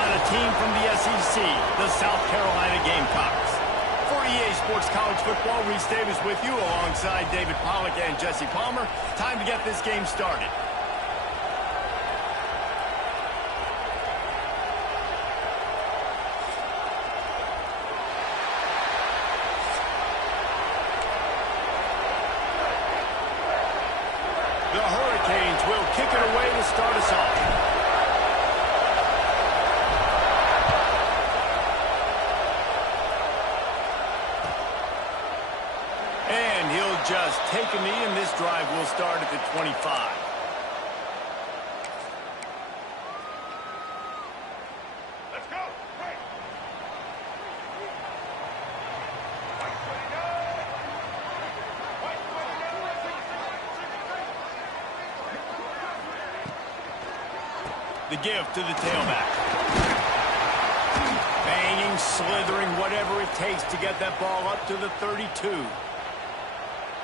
on a team from the SEC, the South Carolina Gamecocks. For EA Sports College Football, Reese Davis with you alongside David Pollack and Jesse Palmer. Time to get this game started. The Hurricanes will kick it away to start us off. And he'll just take a knee, and this drive will start at the 25. Let's go. Right. The give to the tailback. Banging, slithering, whatever it takes to get that ball up to the 32.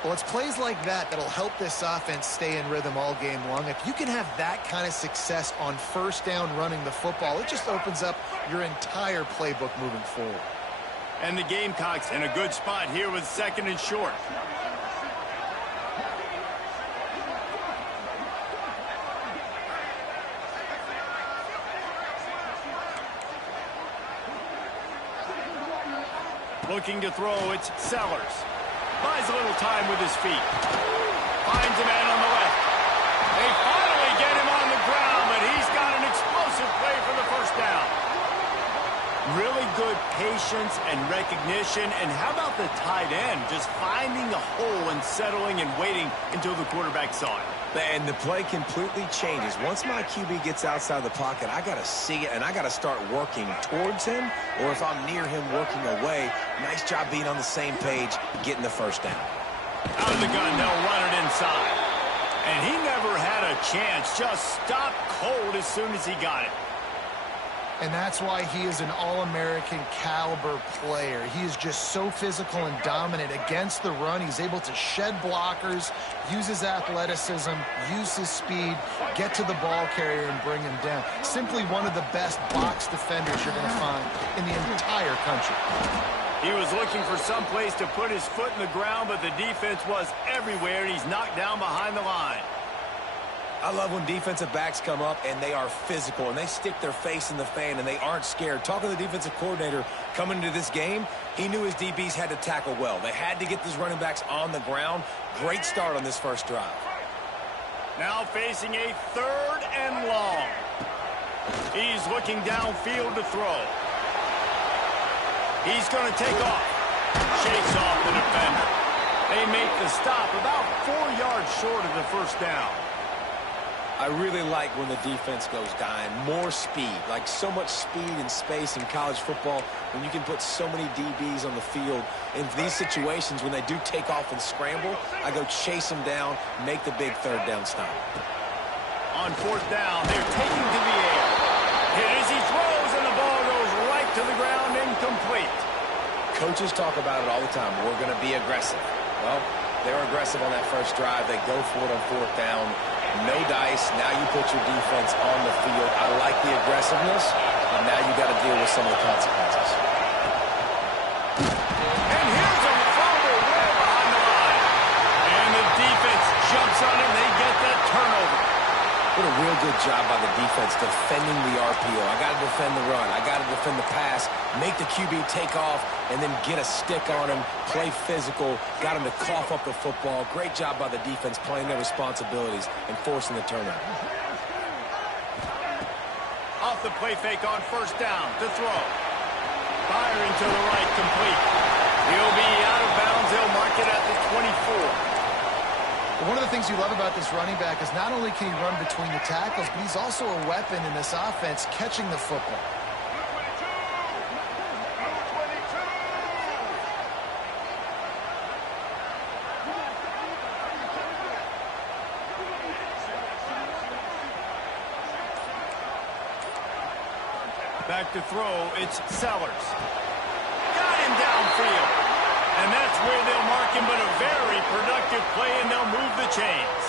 Well, it's plays like that that'll help this offense stay in rhythm all game long. If you can have that kind of success on first down running the football, it just opens up your entire playbook moving forward. And the Gamecocks in a good spot here with second and short. Looking to throw, it's Sellers. Buys a little time with his feet. Finds a man on the left. They finally get him on the ground, but he's got an explosive play for the first down. Really good patience and recognition. And how about the tight end just finding a hole and settling and waiting until the quarterback saw it? And the play completely changes. Once my QB gets outside the pocket, I got to see it, and I got to start working towards him, or if I'm near him, working away. Nice job being on the same page, getting the first down. Out of the gun, they'll run it inside. And he never had a chance. Just stopped cold as soon as he got it. And that's why he is an All-American caliber player. He is just so physical and dominant against the run. He's able to shed blockers, use his athleticism, use his speed, get to the ball carrier and bring him down. Simply one of the best box defenders you're going to find in the entire country. He was looking for some place to put his foot in the ground, but the defense was everywhere, and he's knocked down behind the line. I love when defensive backs come up and they are physical and they stick their face in the fan and they aren't scared. Talking to the defensive coordinator coming into this game, he knew his DBs had to tackle well. They had to get these running backs on the ground. Great start on this first drive. Now facing a third and long. He's looking downfield to throw. He's going to take off. Shakes off the defender. They make the stop about 4 yards short of the first down. I really like when the defense goes dime. More speed, like so much speed and space in college football when you can put so many DBs on the field. In these situations, when they do take off and scramble, I go chase them down, make the big third down stop. On fourth down, they're taking to the air. Hit as he throws, and the ball goes right to the ground, incomplete. Coaches talk about it all the time. We're going to be aggressive. Well, they're aggressive on that first drive. They go for it on fourth down. No dice. Now you put your defense on the field. I like the aggressiveness, and now you got to deal with some of the consequences. And here's a fumble way behind the line. And the defense jumps on him. They get that turnover. What a real good job by the defense defending the RPO. I got to defend the run. I got to defend the pass, make the QB take off, and then get a stick on him, play physical, got him to cough up the football. Great job by the defense playing their responsibilities and forcing the turnover. Off the play fake on first down to throw. Firing to the right, complete. He'll be out of bounds. They'll mark it at the 24. One of the things you love about this running back is not only can he run between the tackles, but he's also a weapon in this offense catching the football. Back to throw, it's Sellers. Got him downfield. And that's where they'll mark him, but a very productive play, and they'll move the chains.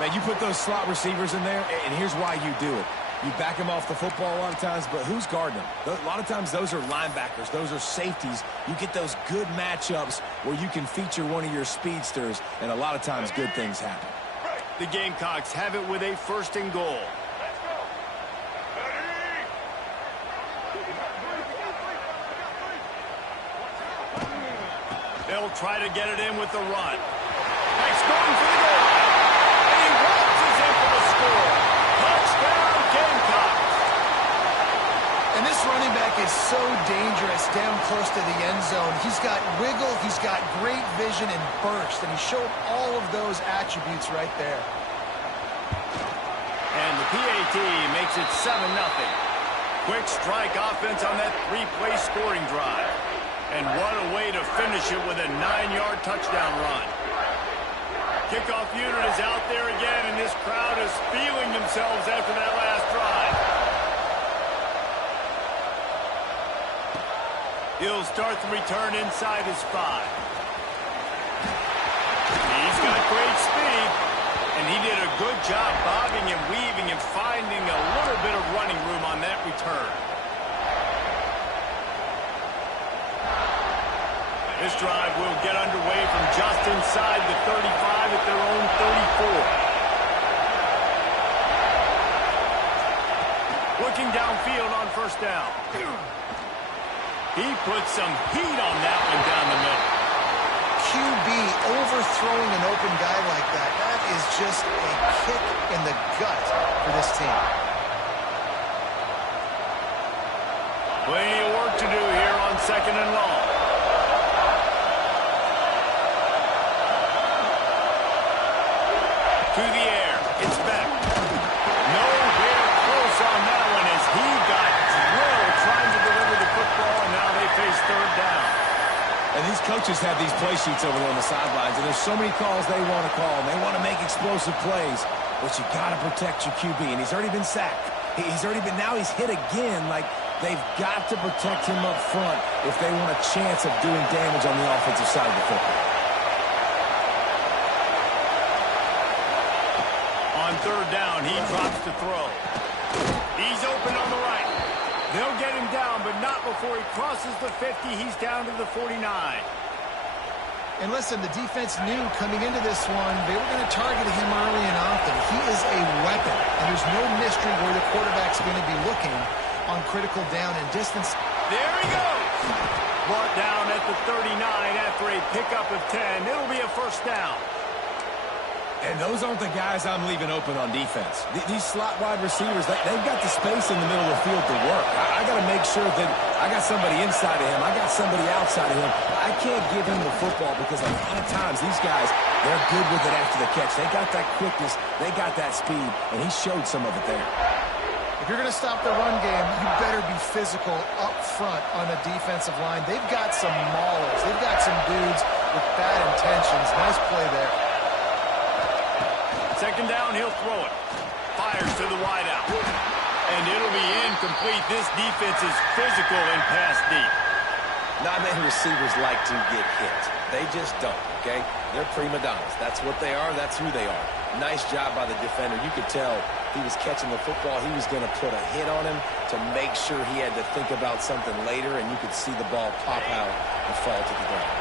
Man, you put those slot receivers in there, and here's why you do it. You back him off the football a lot of times, but who's guarding him? A lot of times those are linebackers. Those are safeties. You get those good matchups where you can feature one of your speedsters, and a lot of times good things happen. The Gamecocks have it with a 1st and goal. They'll try to get it in with the run. He's going for the goal line. And he waltzes in for the score. Touchdown, Gamecocks. And this running back is so dangerous down close to the end zone. He's got wiggle, he's got great vision and burst, and he showed all of those attributes right there. And the PAT makes it 7-0. Quick strike offense on that 3-play scoring drive. And what a way to finish it with a 9-yard touchdown run. Kickoff unit is out there again, and this crowd is feeling themselves after that last drive. He'll start the return inside his 5. He's got great speed, and he did a good job bobbing and weaving and finding a little bit of running room on that return. This drive will get underway from just inside the 35 at their own 34. Looking downfield on 1st down. He puts some heat on that one down the middle. QB overthrowing an open guy like that, that is just a kick in the gut for this team. Plenty of work to do here on 2nd and long. To the air. It's back. Nowhere close on that one as he got drilled trying to deliver the football, and now they face 3rd down. And these coaches have these play sheets over there on the sidelines, and there's so many calls they want to call, and they want to make explosive plays, but you got to protect your QB, and he's already been sacked. Now he's hit again. Like, they've got to protect him up front if they want a chance of doing damage on the offensive side of the football. On 3rd down, he drops to throw. He's open on the right. They'll get him down, but not before he crosses the 50. He's down to the 49. And listen, the defense knew coming into this one, they were going to target him early and often. He is a weapon, and there's no mystery where the quarterback's going to be looking on critical down and distance. There he goes. Brought down at the 39 after a pickup of 10. It'll be a 1st down. And those aren't the guys I'm leaving open on defense. These slot wide receivers, they've got the space in the middle of the field to work. I got to make sure that I got somebody inside of him. I got somebody outside of him. I can't give him the football because a lot of times these guys, they're good with it after the catch. They got that quickness. They got that speed, and he showed some of it there. If you're going to stop the run game, you better be physical up front on the defensive line. They've got some maulers. They've got some dudes with bad intentions. Nice play there. 2nd down, he'll throw it. Fires to the wideout. And it'll be incomplete. This defense is physical and pass deep. Not many receivers like to get hit. They just don't, okay? They're prima donnas. That's what they are. That's who they are. Nice job by the defender. You could tell he was catching the football. He was going to put a hit on him to make sure he had to think about something later, and you could see the ball pop out and fall to the ground.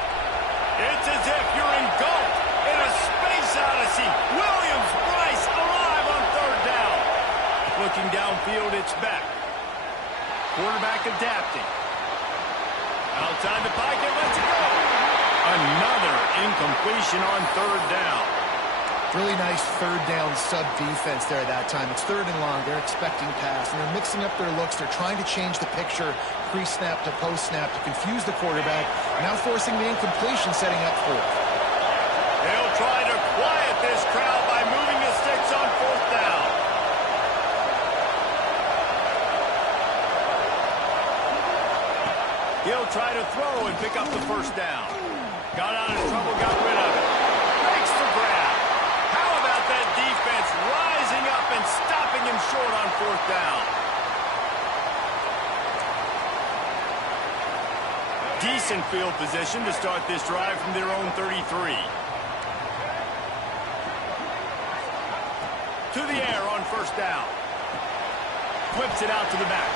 It's as if you're engulfed in a space odyssey. Williams-Brice alive on 3rd down. Looking downfield, it's back. Quarterback adapting. Outside the pocket, let's go. Another incompletion on 3rd down. Really nice 3rd down sub defense there at that time. It's 3rd and long. They're expecting pass, and they're mixing up their looks. They're trying to change the picture pre-snap to post-snap to confuse the quarterback, now forcing the incompletion, setting up 4th. They'll try to quiet this crowd by moving the sticks on 4th down. He'll try to throw and pick up the 1st down. Got out of trouble, got rid of it. Makes the grab. How about that defense rising up and stopping him short on 4th down? Decent field position to start this drive from their own 33. To the air on 1st down. flips it out to the back.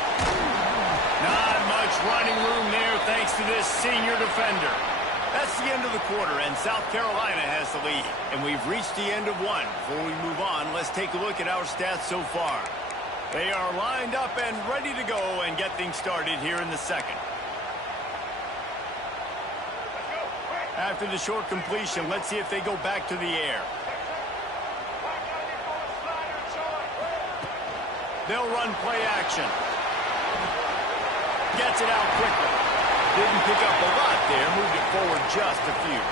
Not much running room there thanks to this senior defender. That's the end of the quarter, and South Carolina has the lead. And we've reached the end of one. Before we move on, let's take a look at our stats so far. They are lined up and ready to go and get things started here in the second. After the short completion, let's see if they go back to the air. They'll run play action. Gets it out quickly. Didn't pick up a lot there, moved it forward just a few.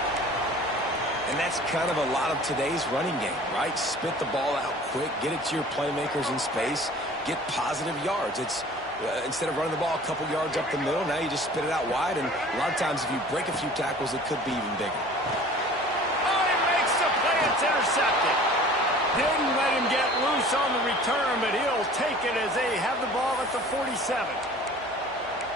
And that's kind of a lot of today's running game, right? Spit the ball out quick, get it to your playmakers in space, get positive yards. It's instead of running the ball a couple yards up the middle, now you just spit it out wide, and a lot of times if you break a few tackles, it could be even bigger. Oh, he makes the play. It's intercepted. Didn't let him get loose on the return, but he'll take it as they have the ball at the 47.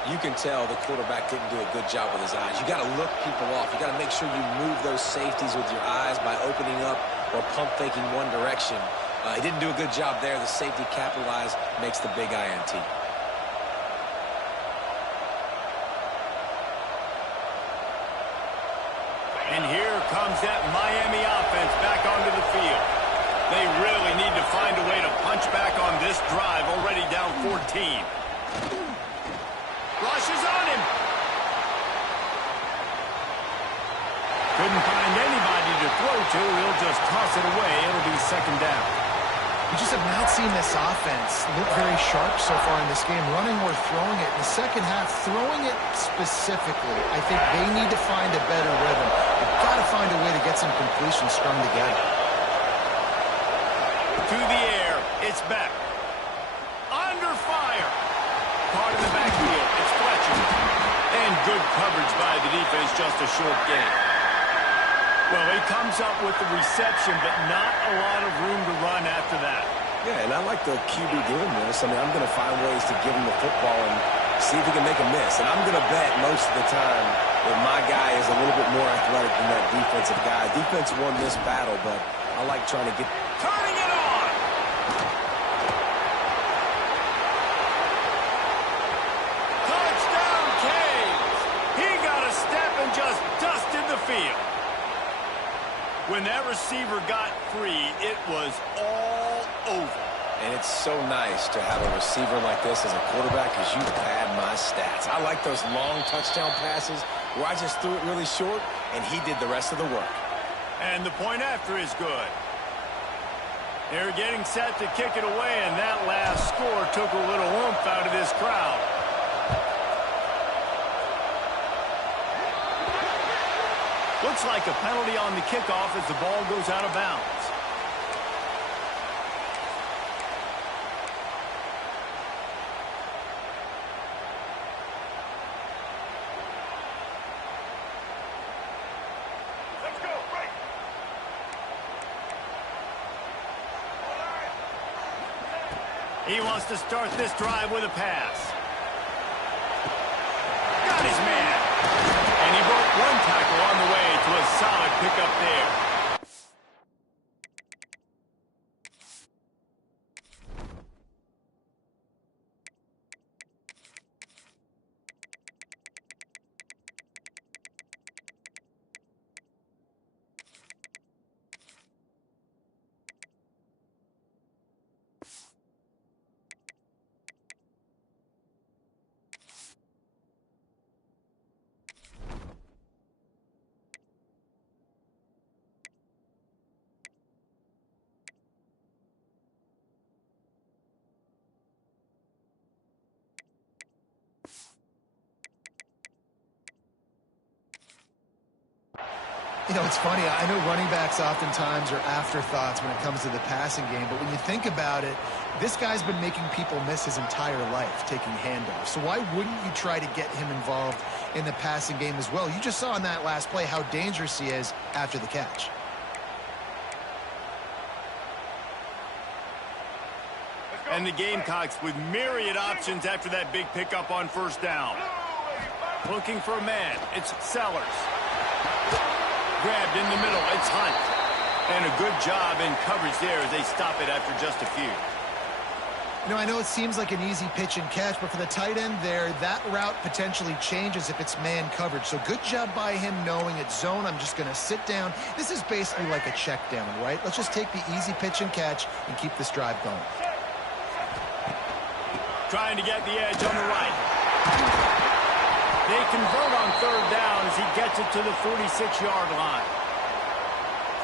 You can tell the quarterback didn't do a good job with his eyes. You got to look people off. You got to make sure you move those safeties with your eyes by opening up or pump faking one direction. He didn't do a good job there. The safety capitalized, makes the big INT. And here comes that Miami offense back onto the field. They really need to find a way to punch back on this drive, already down 14. Rushes on him. Couldn't find anybody to throw to. He'll just toss it away. It'll be second down. We just have not seen this offense look very sharp so far in this game, running or throwing it. In the second half, throwing it specifically, I think they need to find a better rhythm. They've got to find a way to get some completions strung together. To the air, it's back. Under fire. Caught in the backfield, it's Fletcher. And good coverage by the defense, just a short gain. Well, he comes up with the reception, but not a lot of room to run after that. Yeah, and I like the QB doing this. I mean, I'm going to find ways to give him the football and see if he can make a miss. And I'm going to bet most of the time that my guy is a little bit more athletic than that defensive guy. Defense won this battle, but I like trying to get... Turning it on! Touchdown, Canes! He got a step and just dusted the field. When that receiver got free, it was all over. And it's so nice to have a receiver like this as a quarterback because you pad my stats. I like those long touchdown passes where I just threw it really short, and he did the rest of the work. And the point after is good. They're getting set to kick it away, and that last score took a little oomph out of this crowd. Looks like a penalty on the kickoff as the ball goes out of bounds. Let's go, right. He wants to start this drive with a pass. Got his man. And he broke one tackle on the way to a solid pickup there. You know, it's funny. I know running backs oftentimes are afterthoughts when it comes to the passing game, but when you think about it, this guy's been making people miss his entire life taking handoffs. So why wouldn't you try to get him involved in the passing game as well? You just saw in that last play how dangerous he is after the catch. And the Gamecocks with myriad options after that big pickup on first down. Looking for a man. It's Sellers. Grabbed in the middle. It's Hunt. And a good job in coverage there as they stop it after just a few. I know it seems like an easy pitch and catch, but for the tight end there, that route potentially changes if it's man coverage. So good job by him knowing it's zone. I'm just going to sit down. This is basically like a check down, right? Let's just take the easy pitch and catch and keep this drive going. Trying to get the edge on the right. They convert on third down as he gets it to the 46-yard line.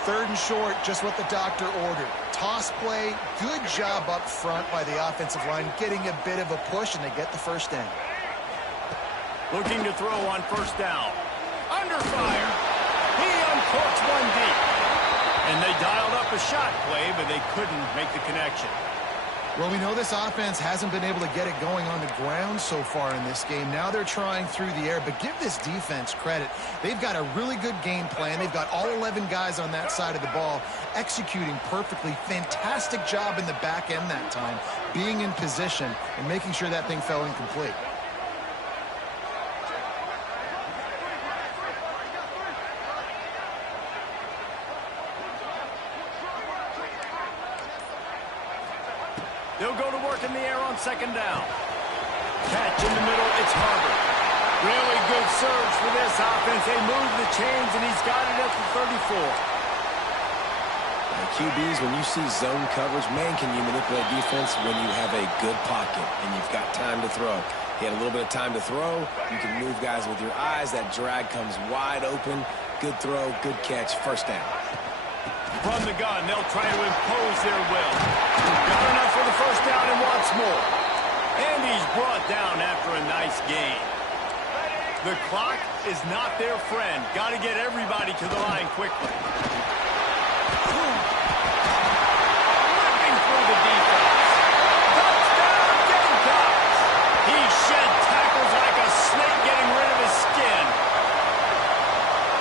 Third and short, just what the doctor ordered. Toss play, good job up front by the offensive line, getting a bit of a push, and they get the first down. Looking to throw on first down. Under fire. He uncorks one deep. And they dialed up a shot play, but they couldn't make the connection. Well, we know this offense hasn't been able to get it going on the ground so far in this game. Now they're trying through the air, but give this defense credit. They've got a really good game plan. They've got all 11 guys on that side of the ball executing perfectly. Fantastic job in the back end that time, being in position and making sure that thing fell incomplete. They'll go to work in the air on second down. Catch in the middle, it's Harvard. Really good surge for this offense. They move the chains, and he's got it at the 34. QBs, when you see zone coverage, man, can you manipulate defense when you have a good pocket and you've got time to throw. He had a little bit of time to throw. You can move guys with your eyes. That drag comes wide open. Good throw, good catch, first down. From the gun, they'll try to impose their will. Got enough for the first down and wants more. And he's brought down after a nice gain. The clock is not their friend. Got to get everybody to the line quickly. Ripping through the defense. Touchdown, Gamecocks! He shed tackles like a snake getting rid of his skin.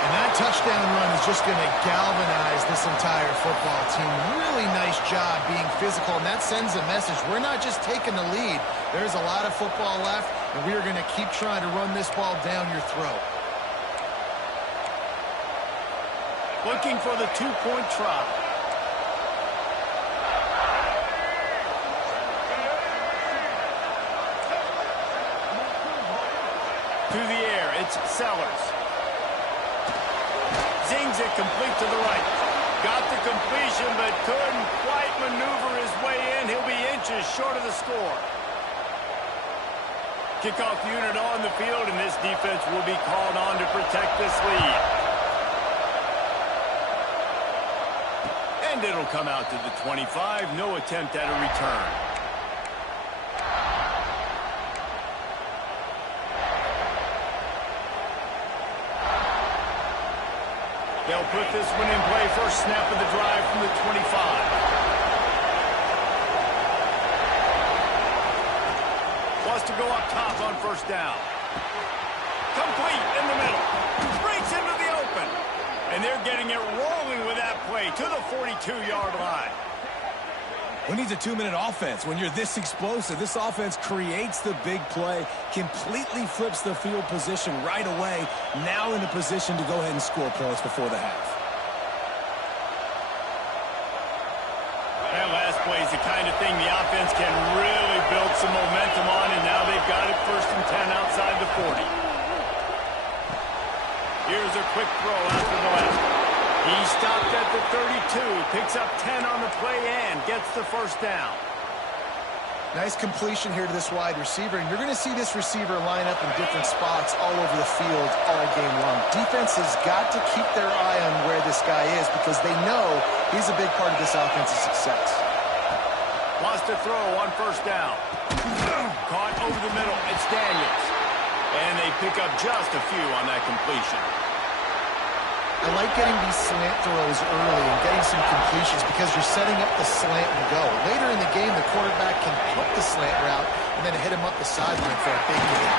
And that touchdown run is just going to galvanize this entire football team. Really nice job being physical, and that sends a message. We're not just taking the lead. There's a lot of football left, and we are going to keep trying to run this ball down your throat. Looking for the two-point try. To the air, it's Sellers. Zings it complete to the right. Got the completion, but couldn't quite maneuver his way in. He'll be inches short of the score. Kickoff unit on the field, and this defense will be called on to protect this lead. And it'll come out to the 25. No attempt at a return. They'll put this one in play. First snap of the drive from the 25. Wants to go up top on first down. Complete in the middle. Breaks into the open. And they're getting it rolling with that play to the 42-yard line. Who needs a 2-minute offense when you're this explosive? This offense creates the big play, completely flips the field position right away, now in a position to go ahead and score points before the half. That last play is the kind of thing the offense can really build some momentum on, and now they've got it 1st and 10 outside the 40. Here's a quick throw out to the left. He stopped at the 32, picks up 10 on the play and gets the first down. Nice completion here to this wide receiver, and you're going to see this receiver line up in different spots all over the field all game long. Defense has got to keep their eye on where this guy is because they know he's a big part of this offense's success. Wants to throw on first down. Caught over the middle. It's Daniels. And they pick up just a few on that completion. I like getting these slant throws early and getting some completions because you're setting up the slant and go. Later in the game, the quarterback can pump the slant route and then hit him up the sideline for a big gain.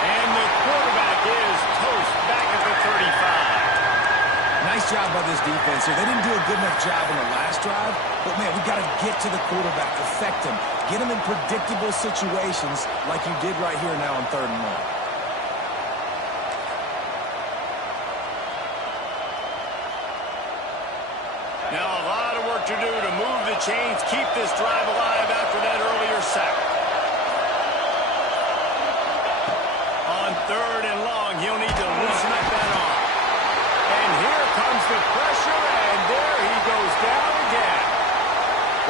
And the quarterback is toast back at the 35. Nice job by this defense here. They didn't do a good enough job in the last drive, but, man, we got to get to the quarterback, affect him, get him in predictable situations like you did right here now on 3rd and 1. Now a lot of work to do to move the chains, keep this drive alive after that earlier sack. On 3rd and long, he'll need to loosen up that arm. And here comes the pressure, and there he goes down again.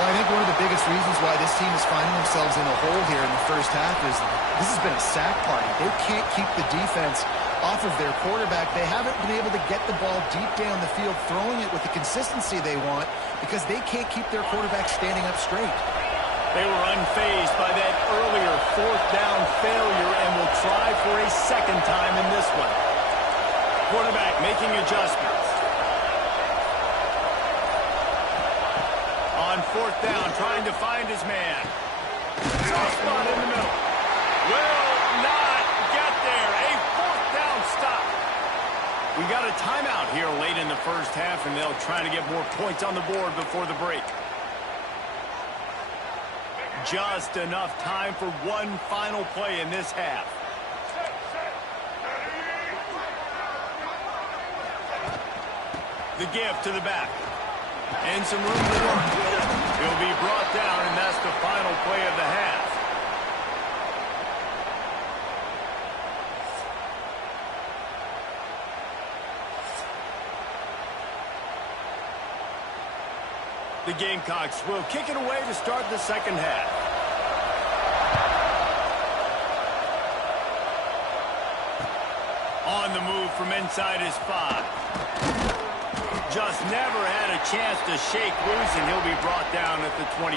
Well, I think one of the biggest reasons why this team is finding themselves in a hole here in the first half is this has been a sack party. They can't keep the defense off of their quarterback. They haven't been able to get the ball deep down the field, throwing it with the consistency they want because they can't keep their quarterback standing up straight. They were unfazed by that earlier 4th down failure and will try for a second time in this one. Quarterback making adjustments. On 4th down, trying to find his man. Soft spot in the middle. Will not get there. A 4th down stop. We got a timeout here late in the first half, and they'll try to get more points on the board before the break. Just enough time for one final play in this half. The give to the back. And some room to work. He'll be brought down, and that's the final play of the half. The Gamecocks will kick it away to start the second half. On the move from inside his 5. Just never had a chance to shake loose, and he'll be brought down at the 24.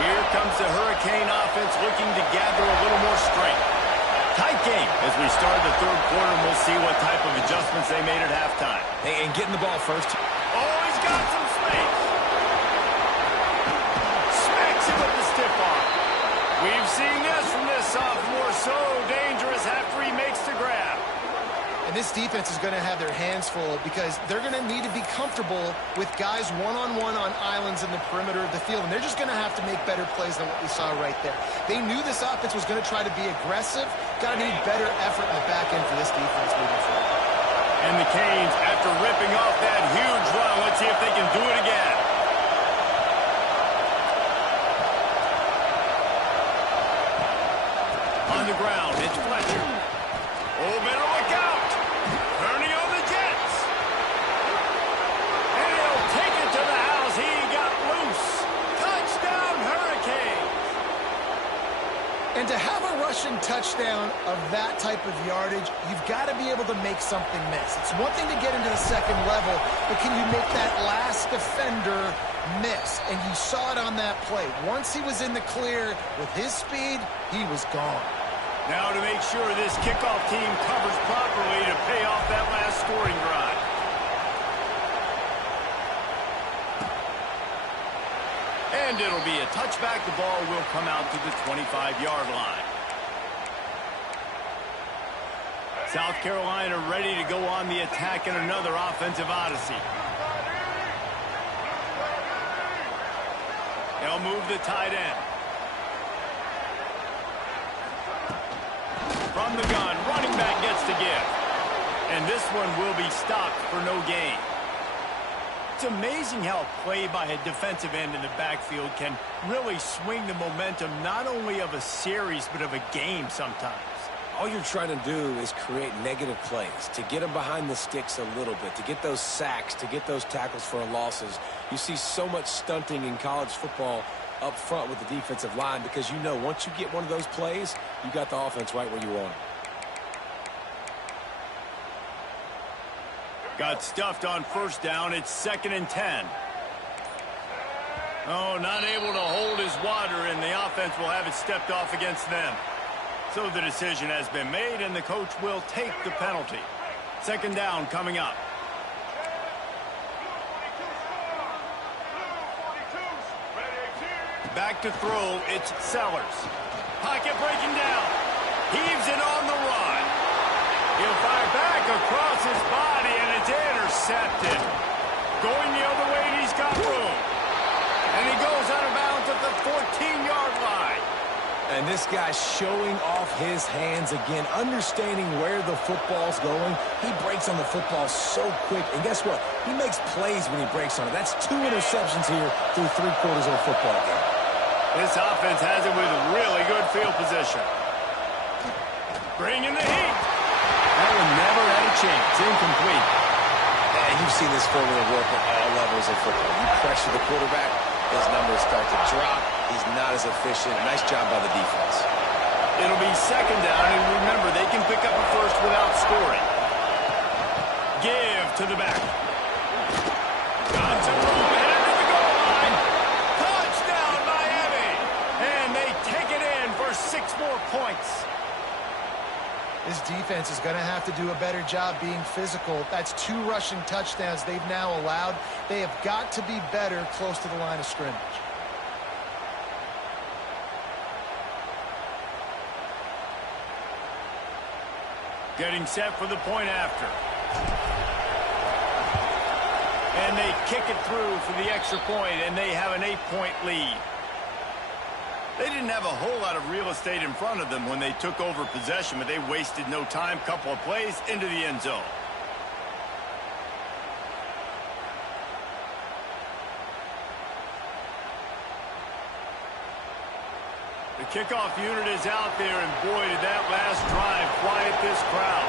Here comes the Hurricane offense looking to gather a little more strength. Tight game as we start the 3rd quarter, and we'll see what type of adjustments they made at halftime. And getting the ball first. Oh, he's got some space. Smacks him with the stiff arm. We've seen this from this sophomore, so dangerous after he makes the grab. And this defense is going to have their hands full because they're going to need to be comfortable with guys one-on-one on islands in the perimeter of the field. And they're just going to have to make better plays than what we saw right there. They knew this offense was going to try to be aggressive. Got to need better effort in the back end for this defense moving forward. And the Canes, after ripping off that huge run, let's see if they can do it again. On the ground, it's Fletcher. Oh, better look out. Turning on the Jets. And he'll take it to the house. He got loose. Touchdown, Hurricanes. And to have a rushing touchdown of that type of yardage, you've got to be able to make something miss. It's one thing to get into the second level, but can you make that last defender miss? And you saw it on that play. Once he was in the clear with his speed, he was gone. Now to make sure this kickoff team covers properly to pay off that last scoring drive. And it'll be a touchback. The ball will come out to the 25-yard line. South Carolina ready to go on the attack in another offensive odyssey. They'll move the tight end. From the gun, running back gets the give. And this one will be stopped for no gain. It's amazing how play by a defensive end in the backfield can really swing the momentum not only of a series but of a game sometimes. All you're trying to do is create negative plays, to get them behind the sticks a little bit, to get those sacks, to get those tackles for losses. You see so much stunting in college football up front with the defensive line because you know once you get one of those plays, you got the offense right where you want it. Got stuffed on first down. It's 2nd and 10. Oh, not able to hold his water, and the offense will have it stepped off against them. So the decision has been made, and the coach will take the penalty. 2nd down coming up. Back to throw, it's Sellers. Pocket breaking down. Heaves it on the run. He'll fire back across his body, and it's intercepted. Going the other way, and he's got room. And he goes out of bounds at the 14-yard line. And this guy showing off his hands again, understanding where the football's going. He breaks on the football so quick. And guess what? He makes plays when he breaks on it. That's 2 interceptions here through 3/4 of a football game. This offense has it with really good field position. Bringing the heat. That one never had a chance. Incomplete. And you've seen this formula work at all levels of football. You pressure the quarterback, his numbers start to drop. He's not as efficient. Nice job by the defense. It'll be second down, and remember, they can pick up a first without scoring. Give to the back. Got some room headed to the goal line. Touchdown, Miami. And they take it in for 6 more points. This defense is going to have to do a better job being physical. That's 2 rushing touchdowns they've now allowed. They have got to be better close to the line of scrimmage. Getting set for the point after. And they kick it through for the extra point, and they have an 8-point lead. They didn't have a whole lot of real estate in front of them when they took over possession, but they wasted no time. Couple of plays into the end zone. The kickoff unit is out there, and boy, did that last drive quiet this crowd.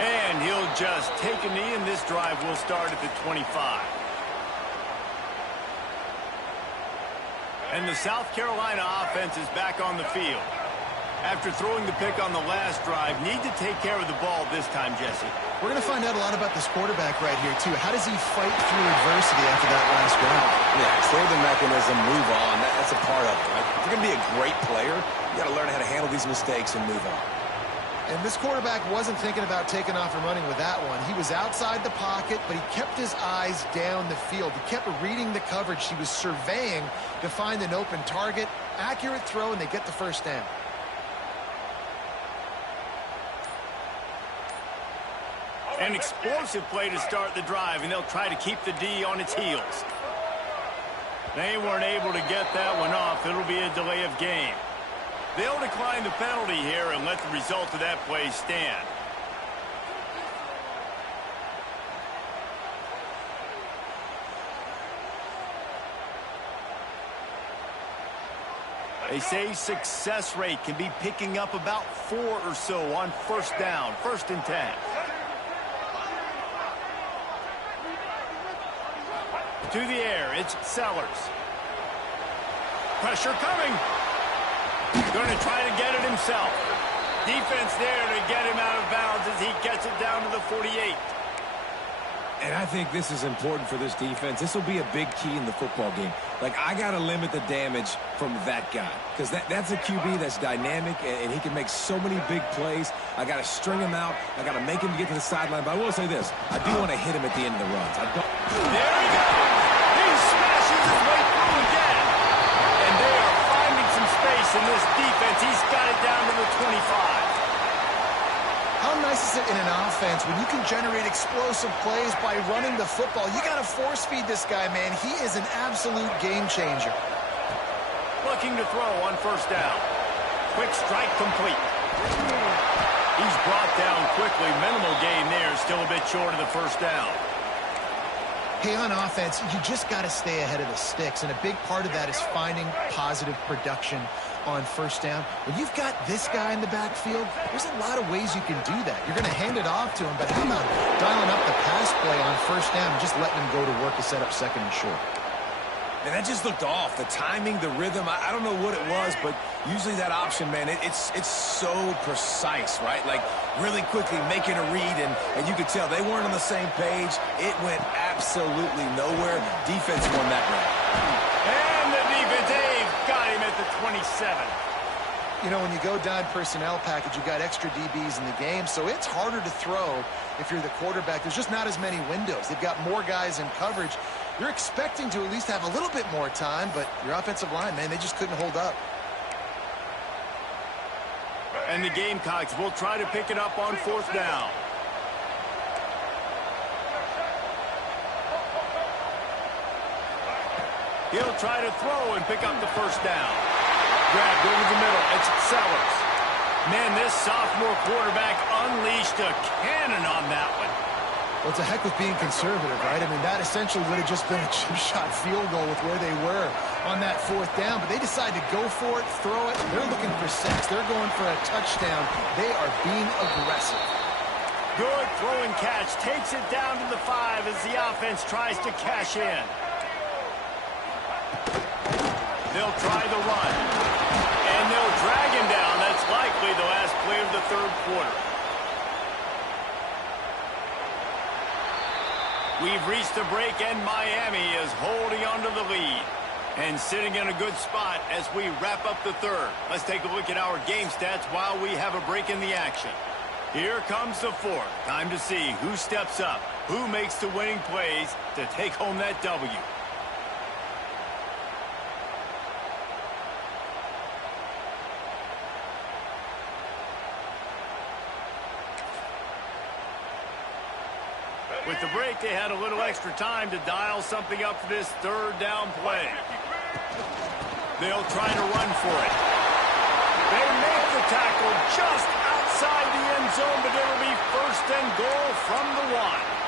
And he'll just take a knee, and this drive will start at the 25. And the South Carolina offense is back on the field. After throwing the pick on the last drive, need to take care of the ball this time, Jesse. We're going to find out a lot about this quarterback right here, too. How does he fight through adversity after that last drive? Yeah, clear the mechanism, move on. That's a part of it, right? If you're going to be a great player, you got to learn how to handle these mistakes and move on. And this quarterback wasn't thinking about taking off and running with that one. He was outside the pocket, but he kept his eyes down the field. He kept reading the coverage. He was surveying to find an open target. Accurate throw, and they get the first down. An explosive play to start the drive, and they'll try to keep the D on its heels. They weren't able to get that one off. It'll be a delay of game. They'll decline the penalty here and let the result of that play stand. They say success rate can be picking up about 4 or so on first down, 1st and 10. To the air, it's Sellers. Pressure coming. Going to try to get it himself. Defense there to get him out of bounds as he gets it down to the 48. And I think this is important for this defense. This will be a big key in the football game. Like, I got to limit the damage from that guy because that's a QB that's dynamic, and he can make so many big plays. I got to string him out. I got to make him get to the sideline. But I will say this. I do want to hit him at the end of the runs. There he goes. He smashes his way through again. And they are finding some space in this defense. He's got it down to the 25. How nice is it in an offense when you can generate explosive plays by running the football? You got to force feed this guy, man. He is an absolute game changer. Looking to throw on first down. Quick strike complete. He's brought down quickly. Minimal gain there. Still a bit short of the first down. Hey, on offense, you just got to stay ahead of the sticks, and a big part of that is finding positive production on first down. When you've got this guy in the backfield, there's a lot of ways you can do that. You're going to hand it off to him, but how about dialing up the pass play on first down and just letting him go to work to set up 2nd and short? And that just looked off. The timing, the rhythm, I don't know what it was, but usually that option, man, it's so precise, right? Like, really quickly making a read, and you could tell they weren't on the same page. It went absolutely nowhere. Defense won that round. And the defense, they've got him at the 27. You know, when you go dime personnel package, you got extra DBs in the game, so it's harder to throw if you're the quarterback. There's just not as many windows. They've got more guys in coverage. You're expecting to at least have a little bit more time, but your offensive line, man, they just couldn't hold up. And the Gamecocks will try to pick it up on 4th down. He'll try to throw and pick up the first down. Grabbed over the middle. It's Sellers. Man, this sophomore quarterback unleashed a cannon on that one. Well, it's a heck with being conservative, right? I mean, that essentially would have just been a chip shot field goal with where they were on that fourth down. But they decided to go for it, throw it. They're looking for 6. They're going for a touchdown. They are being aggressive. Good throwing catch. Takes it down to the 5 as the offense tries to cash in. They'll try the run. And they'll drag him down. That's likely the last play of the third quarter. We've reached the break, and Miami is holding on to the lead and sitting in a good spot as we wrap up the third. Let's take a look at our game stats while we have a break in the action. Here comes the fourth. Time to see who steps up, who makes the winning plays to take home that W. With the break, they had a little extra time to dial something up for this third down play. They'll try to run for it. They make the tackle just outside the end zone, but it'll be first and goal from the 1.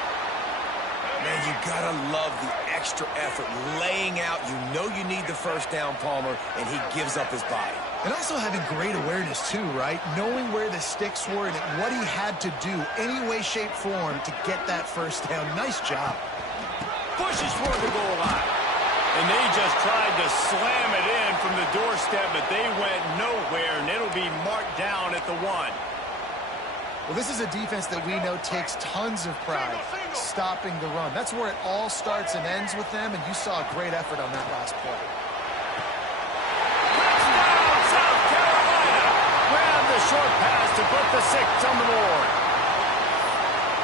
Man, you gotta love the extra effort, laying out. You know you need the first down, Palmer, and he gives up his body. And also having great awareness, too, right? Knowing where the sticks were and what he had to do, any way, shape, form, to get that first down. Nice job. Pushes toward the goal line. And they just tried to slam it in from the doorstep, but they went nowhere, and it'll be marked down at the 1. Well, this is a defense that we know takes tons of pride stopping the run. That's where it all starts and ends with them, and you saw a great effort on that last play. Touchdown, South Carolina! Grab the short pass to put the 6 on the board.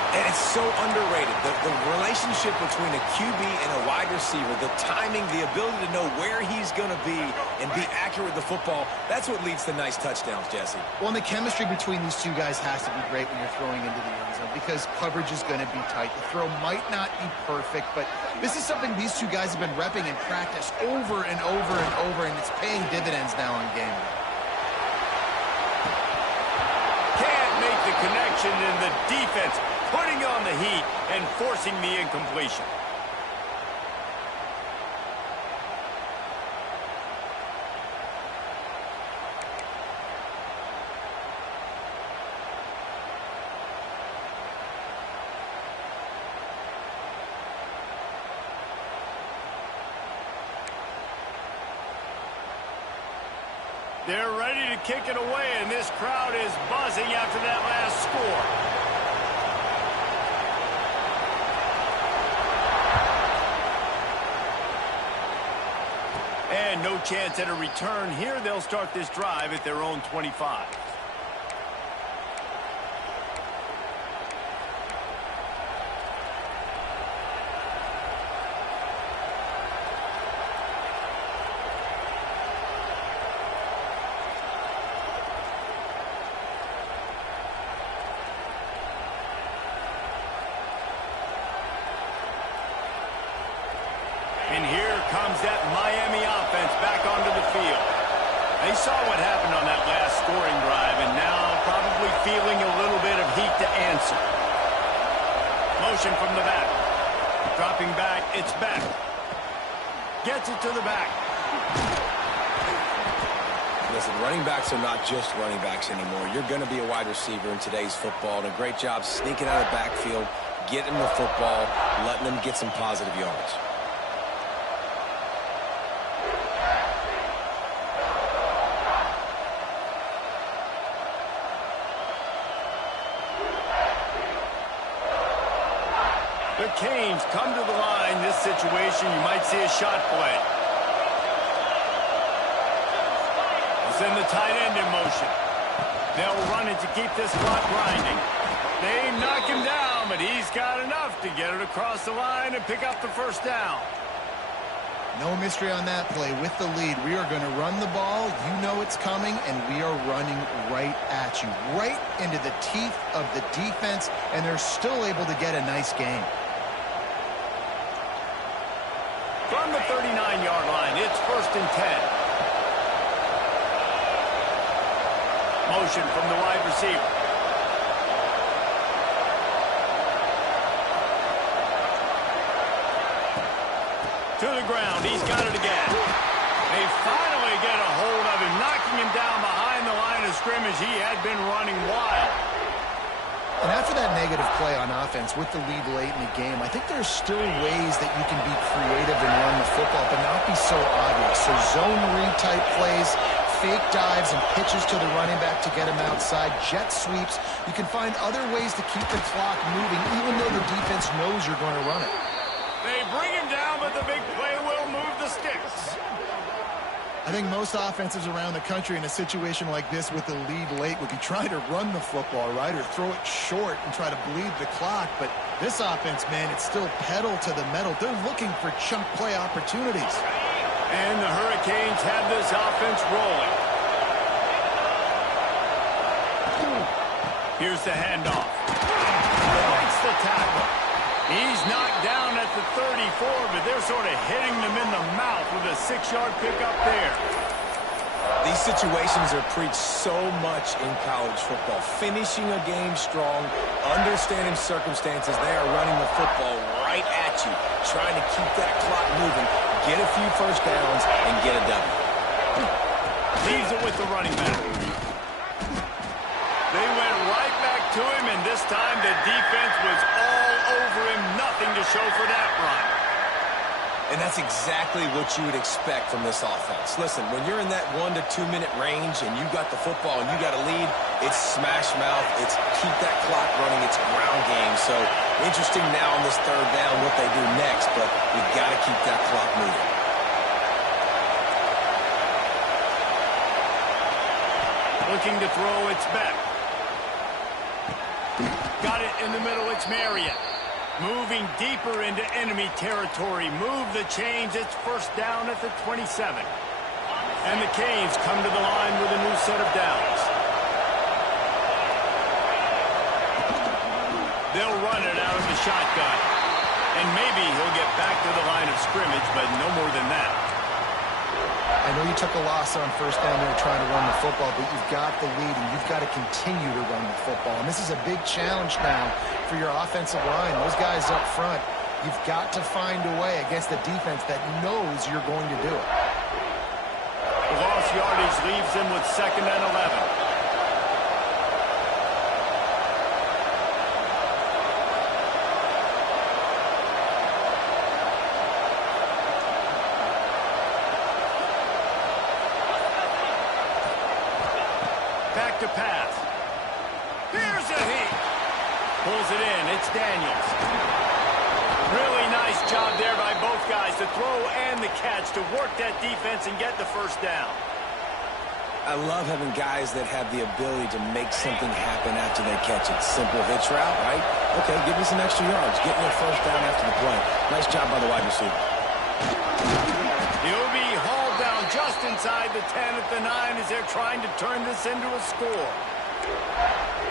And it's so underrated. The relationship between a QB and a wide receiver, the timing, the ability to know where he's going to be and be accurate with the football, that's what leads to nice touchdowns, Jesse. Well, and the chemistry between these two guys has to be great when you're throwing into the end zone because coverage is going to be tight. The throw might not be perfect, but this is something these two guys have been repping in practice over and over and over, and it's paying dividends now on game day. Can't make the connection in the defense, putting on the heat and forcing the incompletion. They're ready to kick it away, and this crowd is buzzing after that last score. And no chance at a return here. They'll start this drive at their own 25. And here comes that Miami offense back onto the field. They saw what happened on that last scoring drive, and now probably feeling a little bit of heat to answer. Motion from the back. Dropping back, it's back. Gets it to the back. Listen, running backs are not just running backs anymore. You're going to be a wide receiver in today's football, and a great job sneaking out of the backfield, getting the football, letting them get some positive yards. The Canes come to the line. This situation, you might see a shot play. We'll send the tight end in motion. They'll run it to keep this clock grinding. They knock him down, but he's got enough to get it across the line and pick up the first down. No mystery on that play. With the lead, we are going to run the ball. You know it's coming, and we are running right at you, right into the teeth of the defense, and they're still able to get a nice game. From the 39-yard line, it's 1st and 10. Motion from the wide receiver. To the ground. He's got it again. They finally get a hold of him, knocking him down behind the line of scrimmage. He had been running wild. And after that negative play on offense with the lead late in the game, I think there's still ways that you can be creative and run the football, but not be so obvious. So zone read type plays, fake dives and pitches to the running back to get him outside, jet sweeps. You can find other ways to keep the clock moving, even though the defense knows you're going to run it. They bring him down, but the big play will move the sticks. I think most offenses around the country in a situation like this with the lead late would be trying to run the football, right, or throw it short and try to bleed the clock. But this offense, man, it's still pedal to the metal. They're looking for chunk play opportunities. And the Hurricanes have this offense rolling. Here's the handoff. Breaks the tackle. He's knocked down at the 34, but they're sort of hitting them in the mouth with a 6-yard pickup there. These situations are preached so much in college football. Finishing a game strong, understanding circumstances. They are running the football right at you, trying to keep that clock moving, get a few first downs, and get a W. Leaves it with the running back. They went right back to him, and this time the defense was all over him. Nothing to show for that run. And that's exactly what you would expect from this offense. Listen, when you're in that 1 to 2 minute range and you got the football and you got a lead, it's smash mouth, it's keep that clock running, it's ground game. So interesting now on this 3rd down what they do next, but we've got to keep that clock moving. Looking to throw, it's Beck. Got it in the middle, it's Marriott. Moving deeper into enemy territory. Move the chains. It's 1st down at the 27. And the Canes come to the line with a new set of downs. They'll run it out of the shotgun. And maybe he'll get back to the line of scrimmage, but no more than that. I know you took a loss on 1st down there trying to run the football, but you've got the lead, and you've got to continue to run the football. And this is a big challenge now for your offensive line. Those guys up front, you've got to find a way against a defense that knows you're going to do it. The lost yardage leaves them with 2nd and 11. Back to pass. Here's a heat. Pulls it in. It's Daniels. Really nice job there by both guys to throw and the catch to work that defense and get the 1st down. I love having guys that have the ability to make something happen after they catch it. Simple hitch route, right? Okay, give me some extra yards. Get me a 1st down after the play. Nice job by the wide receiver. He'll be hauled down just inside the 10 at the 9 as they're trying to turn this into a score.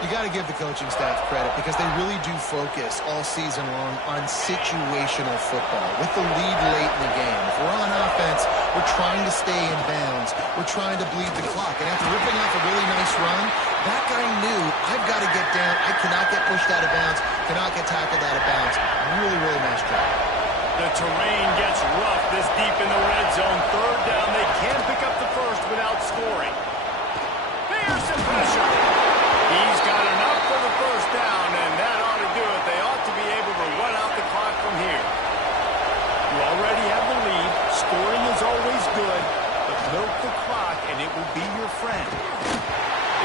You got to give the coaching staff credit because they really do focus all season long on situational football with the lead late in the game. If we're on offense, we're trying to stay in bounds. We're trying to bleed the clock. And after ripping off a really nice run, that guy knew, I've got to get down. I cannot get pushed out of bounds, cannot get tackled out of bounds. Really, really nice job. The terrain gets rough this deep in the red zone. 3rd down, they can't pick up the 1st without scoring. There's the pressure. He's got enough for the 1st down, and that ought to do it. They ought to be able to run out the clock from here. You already have the lead. Scoring is always good, but milk the clock, and it will be your friend.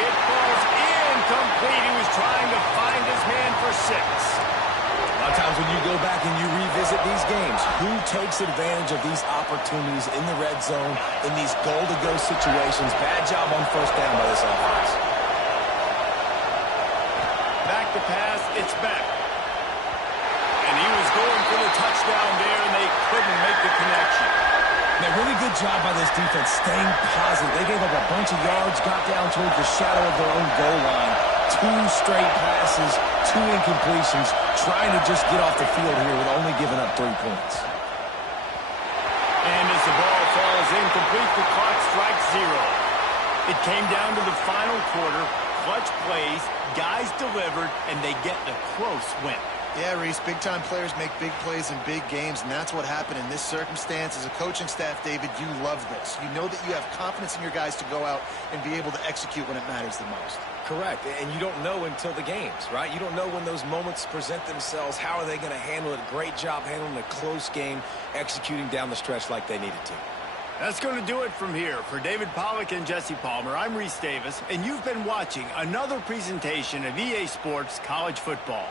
It falls incomplete. He was trying to find his man for 6. A lot of times when you go back and you revisit these games, who takes advantage of these opportunities in the red zone, in these goal-to-go situations? Bad job on 1st down by this offense. Back to pass, it's Beck. And he was going for the touchdown there, and they couldn't make the connection. A really good job by this defense staying positive. They gave up a bunch of yards, got down towards the shadow of their own goal line. 2 straight passes, 2 incompletions, trying to just get off the field here with only giving up 3 points. And as the ball falls incomplete, the clock strikes 0. It came down to the final quarter. Clutch plays, guys delivered, and they get the close win. Yeah, Reese, big-time players make big plays in big games, and that's what happened in this circumstance. As a coaching staff, David, you love this. You know that you have confidence in your guys to go out and be able to execute when it matters the most. Correct, and you don't know until the games, right? You don't know when those moments present themselves. How are they going to handle it? Great job handling a close game, executing down the stretch like they needed to. That's going to do it from here. For David Pollack and Jesse Palmer, I'm Reese Davis, and you've been watching another presentation of EA Sports College Football.